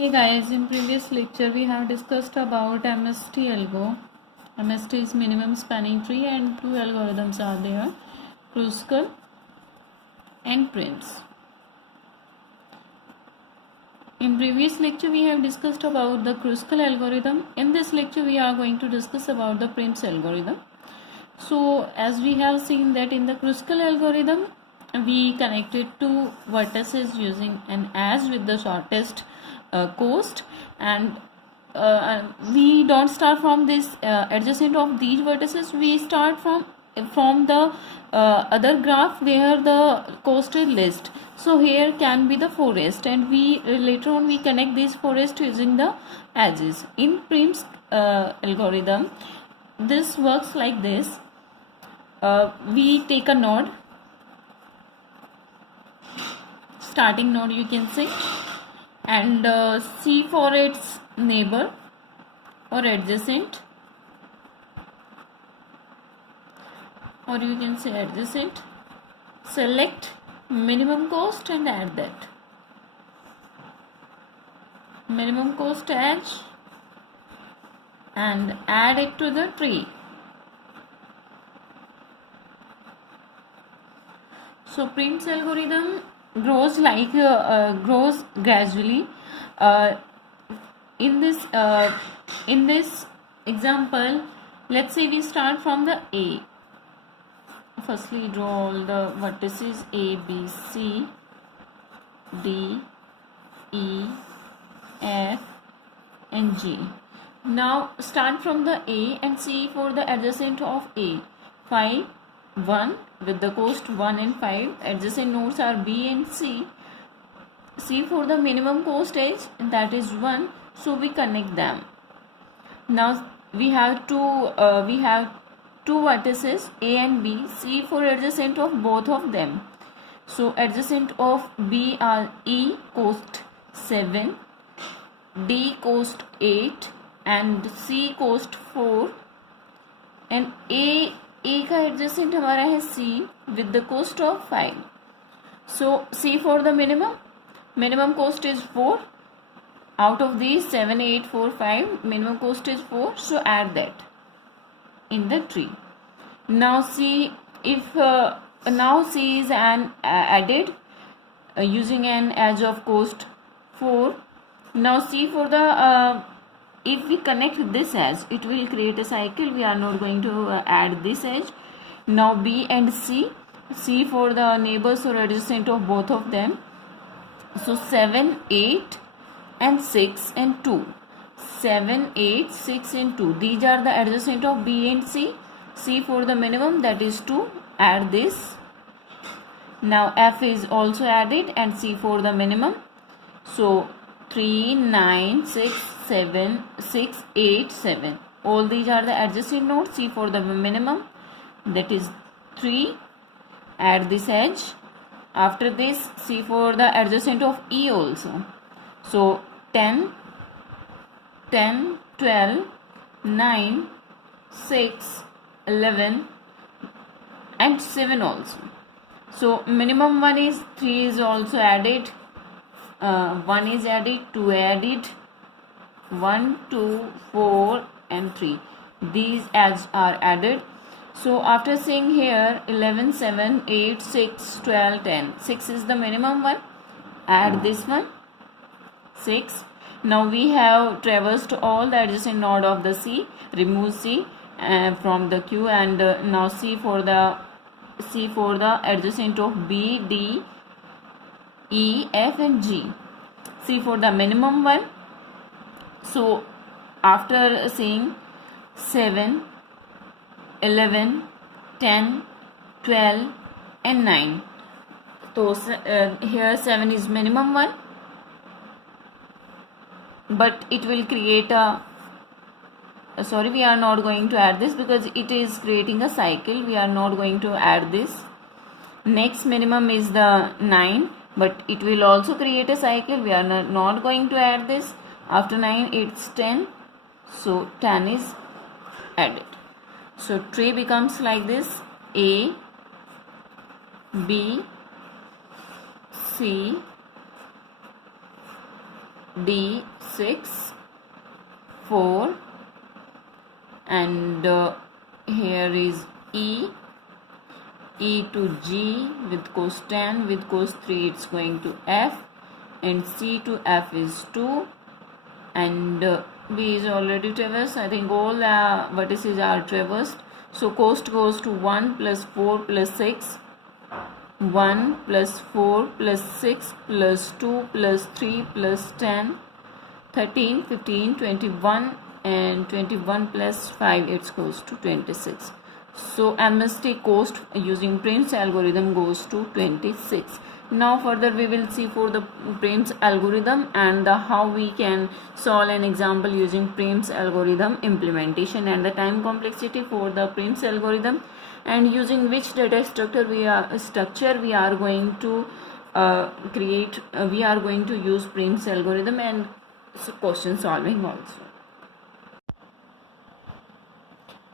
Hey guys, in previous lecture we have discussed about MST algo. MST is minimum spanning tree and two algorithms are there, Kruskal and Prim's. In previous lecture we have discussed about the Kruskal algorithm. In this lecture we are going to discuss about the Prim's algorithm. So as we have seen that in the Kruskal algorithm we connected two vertices using an edge with the shortest coast, and we don't start from this adjacent of these vertices. We start from the other graph where the coast is least. So here can be the forest, and we later on we connect these forest using the edges. In Prim's algorithm, this works like this. We take a node, starting node you can say, and see for its neighbor or adjacent, or you can say adjacent. Select minimum cost and add that minimum cost edge and add it to the tree. So Prim's algorithm grows grows gradually. In this example, let's say we start from the A. Firstly, draw all the vertices A, B, C, D, E, F, and G. Now start from the A and see for the adjacent of A. 5, 1 with the coast 1 and 5. Adjacent nodes are B and C. C for the minimum coast edge, and that is 1. So we connect them. Now we have two vertices A and B. C for adjacent of both of them. So adjacent of B are E coast 7, D coast 8, and C coast 4, and A का adjacent हमारा है C with the cost of 5. So C for the minimum cost is 4. Out of these 7, 8, 4, 5, minimum cost is 4. So add that in the tree. Now see if now C is added using an edge of cost 4. Now C for the if we connect this edge, it will create a cycle. We are not going to add this edge. Now B and C for the neighbors or adjacent of both of them. So 7, 8 and 6 and 2. 7, 8, 6 and 2. These are the adjacent of B and C. C for the minimum, that is 2. Add this. Now F is also added and C for the minimum. So 3, 9, 6, 7, 6, 8, 7. All these are the adjacent nodes. C for the minimum, that is 3. Add this edge. After this, C for the adjacent of E also. So 10, 12, 9, 6, 11 and 7 also. So minimum 1 is 3 is also added. 1 is added, 2 added, 1, 2, 4 and 3. These edges are added. So after saying here 11, 7, 8, 6, 12, 10. 6 is the minimum one. Add this one, 6. Now we have traversed all the adjacent node of the C. Remove C from the Q, and now C for the adjacent of B, D, E, F and G. C for the minimum one. So after saying 7, 11, 10, 12 and 9. So here 7 is minimum one, but it will create a sorry, we are not going to add this because it is creating a cycle. We are not going to add this. Next minimum is the 9, but it will also create a cycle. We are not going to add this. After 9 it's 10, so 10 is added. So tree becomes like this: A, B, C, D 6, 4, and here is E to G with cos 10, with cos 3 it's going to F, and C to F is 2, and B is already traversed. I think all the vertices are traversed. So cost goes to 1 plus 4 plus 6, 1 plus 4 plus 6 plus 2 plus 3 plus 10, 13, 15, 21, and 21 plus 5, it goes to 26. So MST cost using Prim's algorithm goes to 26. Now further we will see for the Prim's algorithm and how we can solve an example using Prim's algorithm implementation and the time complexity for the Prim's algorithm, and using which data structure we are going to create. We are going to use Prim's algorithm and question solving also.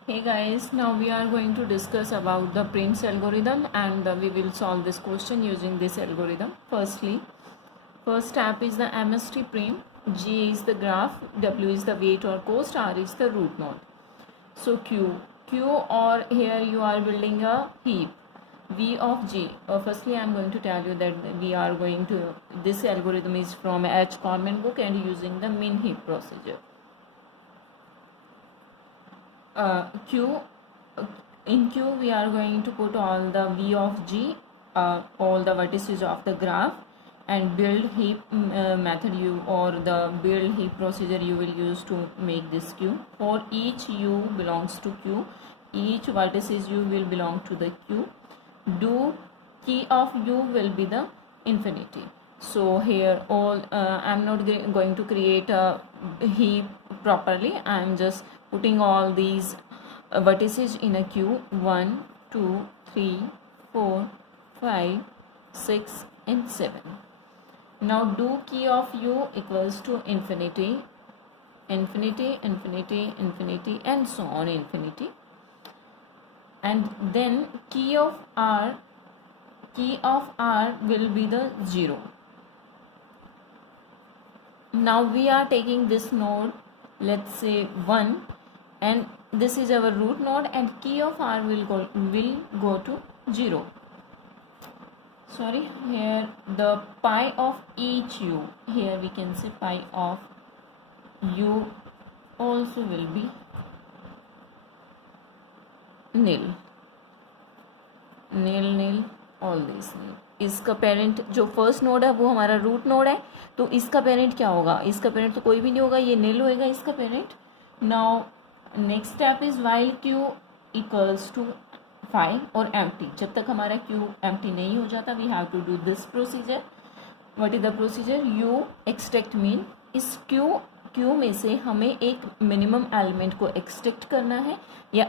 Hey guys, now we are going to discuss about the Prim's algorithm and we will solve this question using this algorithm. First step is the MST Prim. G is the graph, W is the weight or cost, R is the root node. So Q or here you are building a heap. V of G. Firstly, I am going to tell you that this algorithm is from H. Corman book and using the min heap procedure. In Q we are going to put all the V of G, all the vertices of the graph, and build heap method or the build heap procedure you will use to make this Q. For each U belongs to Q, each vertices U will belong to the Q. Do key of U will be the infinity. So here I'm not going to create a heap properly. I am just putting all these vertices in a queue 1, 2, 3, 4, 5, 6 and 7. Now do key of U equals to infinity, infinity, infinity, infinity and so on infinity, and then key of R will be the 0. Now we are taking this node, let's say 1, and this is our root node, and key of R will go to 0. Sorry, here the pi of each U, here we can say pi of U also will be nil, all these nil. इसका parent जो first node है वो हमारा root node है, तो इसका parent क्या होगा? इसका पेरेंट तो कोई भी नहीं होगा, ये नील होएगा इसका parent. Now next step is while Q equals to 5 और एम्प्टी. जब तक हमारा क्यू एम्प्टी नहीं हो जाता we have to do this procedure. What is the procedure? You extract min. इस क्यू में से हमें एक मिनिमम एलिमेंट को एक्सट्रैक्ट करना है या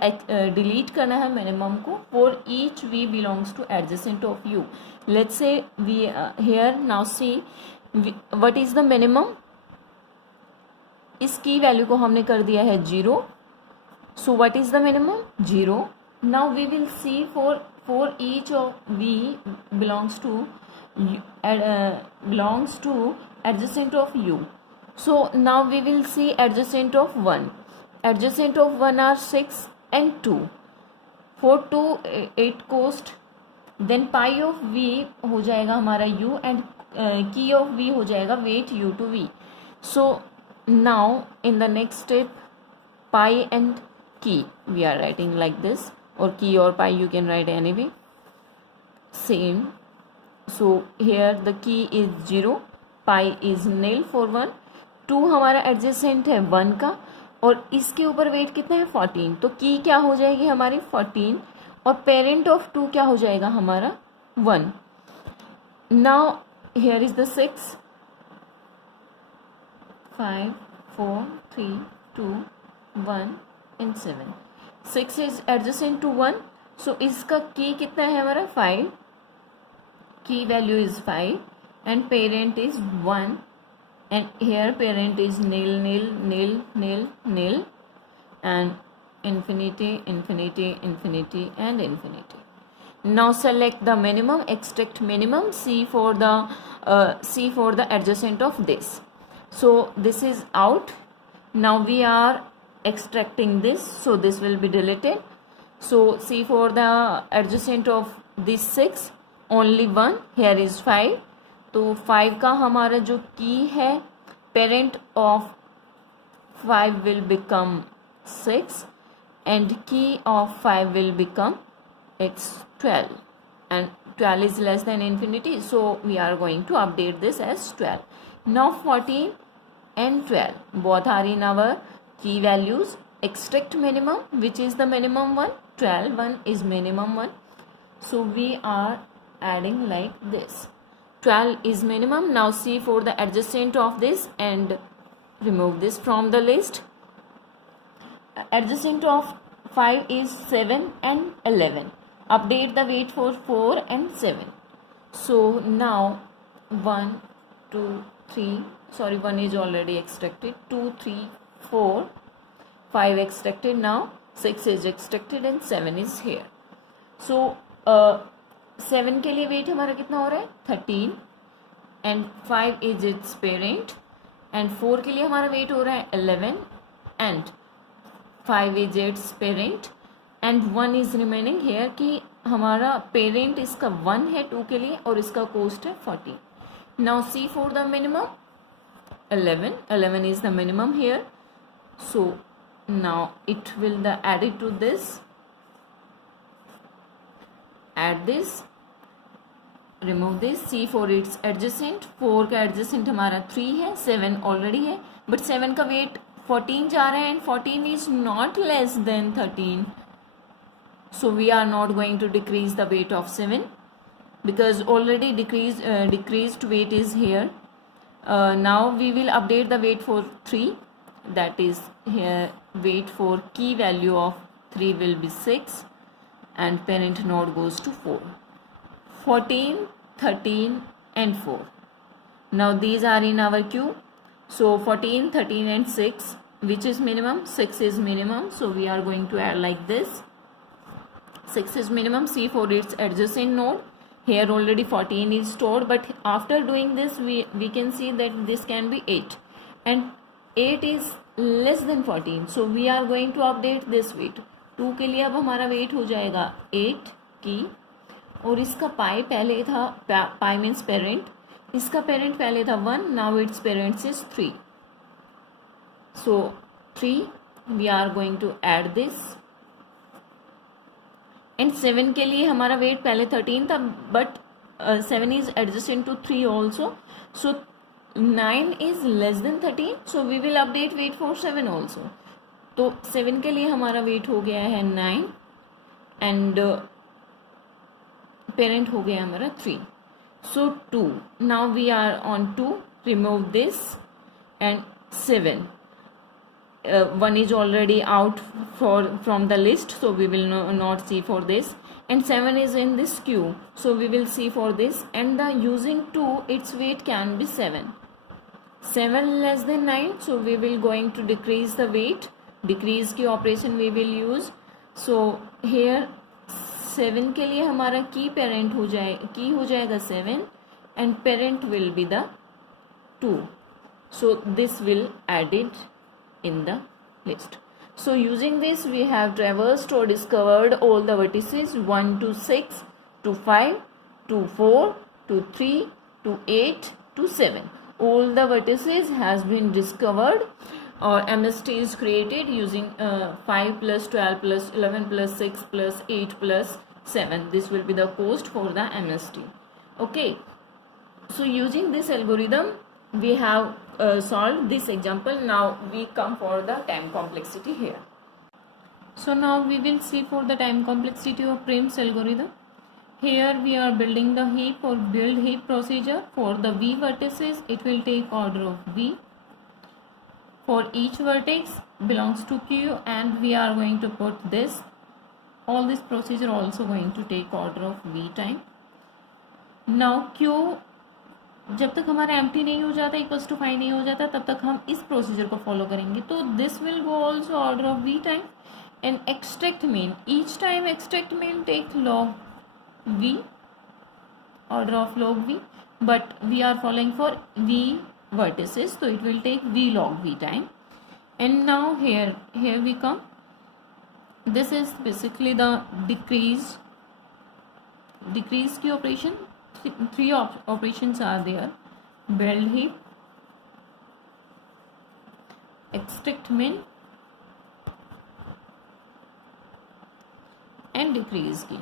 डिलीट करना है मिनिमम को. For each v belongs to adjacent of u. Let's say we here now see what is the minimum. इसकी वैल्यू को हमने कर दिया है 0. So what is the minimum? 0. Now we will see for each of v belongs to adjacent of u. So now we will see adjacent of 1. Adjacent of 1 are 6 and 2. For 2 8 cost. Then pi of v हो जाएगा हमारा u and key of v हो जाएगा weight u to v. So now in the next step pi and key we are writing like this, or key or pi you can write anyway. Same. So here the key is 0, pi is nil for 1. 2 हमारा adjacent है 1 का और इसके ऊपर wait कितना है 14. तो की क्या हो जाएगी हमारी 14 और पेरेंट ऑफ 2 क्या हो जाएगा हमारा 1. Now here is the 6, 5, 4, 3, 2, 1 and 7. 6 is adjacent to 1. So इसका की कितना है हमारा 5. Key value is 5 and parent is 1. And here parent is nil, nil, nil, nil, nil, and infinity, infinity, infinity, and infinity. Now select the minimum, extract minimum, see for the adjacent of this. So this is out. Now we are extracting this, so this will be deleted. So see, for the adjacent of this 6 only 1, here is 5. तो 5 का हमारा जो की है, parent of 5 will become 6 and key of 5 will become it's 12, and 12 is less than infinity, so we are going to update this as 12. Now 14 and 12 both are in our key values. Extract minimum, which is the minimum one. 12, 1 is minimum one, so we are adding like this. 12 is minimum. Now see for the adjacent of this and remove this from the list. Adjacent of 5 is 7 and 11. Update the weight for 4 and 7. So now 1, 2, 3, sorry, 1 is already extracted, 2, 3, 4, 5 extracted, now 6 is extracted and 7 is here. So 7 के लिए wait हमारा कितना हो रहा है 13 and 5 is its parent, and 4 के लिए हमारा वेट हो रहा है 11 and 5 is its parent and 1 is remaining here कि हमारा पेरेंट इसका 1 है 2 के लिए और इसका कोस्ट है 40. Now see for the minimum. 11 is the minimum here, so now it will the added to this, add this, remove this. See for its adjacent. 4 का adjacent हमारा 3 है, 7 already है, but 7 का weight 14 जा रहा है and 14 is not less than 13, so we are not going to decrease the weight of 7 because already decreased weight is here. Now we will update the weight for 3, that is here weight for key value of 3 will be 6 and parent node goes to 4. 14, 13 and 4. Now these are in our queue. So 14, 13 and 6, which is minimum? 6 is minimum, so we are going to add like this. 6 is minimum. See for its adjacent node. Here already 14 is stored, but after doing this we can see that this can be 8 and 8 is less than 14, so we are going to update this weight. 2 के लिए अब हमारा wait हो जाएगा 8 की, और इसका pi पहले था, पाई मीन्स पेरेंट, इसका पेरेंट पहले था 1, now it's parents is 3, so 3 we are going to add this. And 7 के लिए हमारा वेट पहले 13 था, but 7 is adjacent to 3 also, so 9 is less than 13, so we will update weight for 7 also. तो 7 के लिए हमारा वेट हो गया है 9 एंड पेरेंट हो गया हमारा 3, so 2. Now we are on 2, remove this and 7. 1 is already out from the list, so we will not see for this, and 7 is in this queue, so we will see for this. And the using 2, its weight can be 7 less than 9, so we will going to decrease the weight. Decrease की operation we will use. So here 7 के लिए हमारा की parent हो जाएगा 7 and parent will be the 2, so this will added in the list. So using this we have traversed or discovered all the vertices 1 to 6 to 5 to 4 to 3 to 8 to 7. All the vertices has been discovered, or MST is created using 5 plus 12 plus 11 plus 6 plus 8 plus 7. This will be the cost for the MST. Okay, so using this algorithm we have solved this example. Now we come for the time complexity here. So now we will see for the time complexity of Prim's algorithm. Here we are building the heap or build heap procedure. For the V vertices it will take order of V. For each vertex belongs to Q and we are going to put this. All this procedure also going to take order of V time. Now Q जब तक हमारा empty नहीं हो जाता, equals to 5 नहीं हो जाता, तब तक हम इस प्रोसीजर को फॉलो करेंगे. तो this will go also order of v time. And extract min, each time extract min take log v, order of log v, but we are following for v vertices, so it will take v log v time. And now here we come. This is basically the decrease key operation. Three operations are there: build heap, extract min, and decrease key.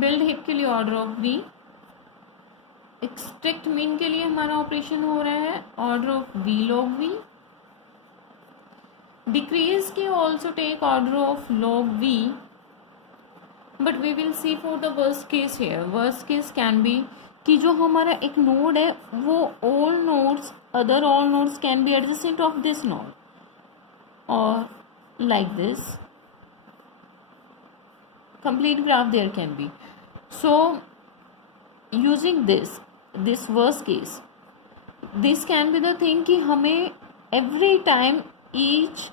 build heap के लिए order of v, extract min के लिए हमारा operation हो रहा है order of v log v, decrease की also take order of log v, but we will see for the worst case here. worst case can be कि जो हमारा एक नोड है वो all nodes can be adjacent of this node or like this. Complete graph there can be. So using this worst case, this can be the thing कि हमें every time each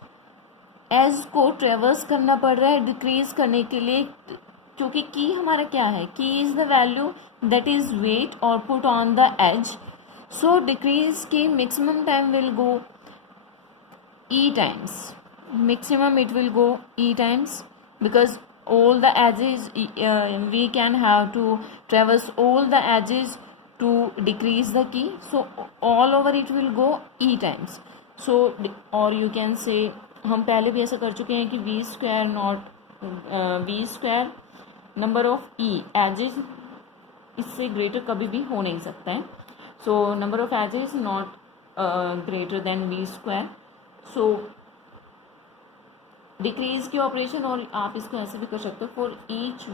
as को ट्रेवर्स करना पड़ रहा है decrease करने के लिए, क्योंकि की हमारा क्या है, key is the value that is weight और put on the edge. So decrease key maximum time will go E times, maximum it will go e times, because all the edges we can have to traverse all the edges to decrease the key, so all over it will go e times. So or you can say, हम पहले भी ऐसा कर चुके हैं कि v square not v square number of e edges इससे greater कभी भी हो नहीं सकता है. So number of edges not greater than v square. So decrease key operation, और आप इसको ऐसे भी कर सकते हो, for each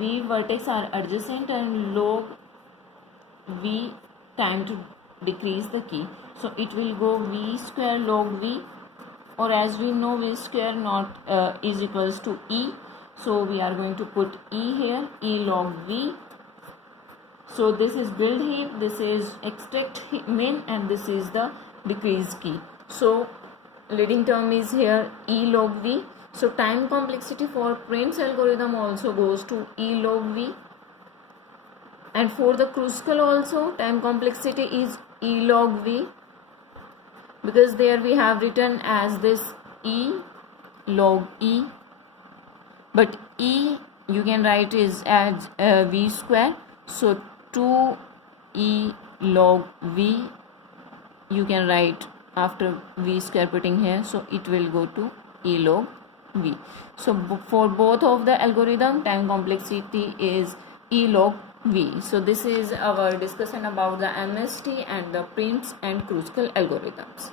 v vertex are adjacent and log v time to decrease the key, so it will go v square log v, or as we know v square not is equals to e, so we are going to put e here, e log v. So this is build heap, this is extract min, and this is the decrease key. So leading term is here e log v. So time complexity for Prim's algorithm also goes to e log v, and for the Kruskal also time complexity is e log v, because there we have written as this e log e, but e you can write is as v square, so 2 e log v you can write after v square putting here, so it will go to e log v. So for both of the algorithm time complexity is e log v. So this is our discussion about the MST and the Prim's and Kruskal algorithms.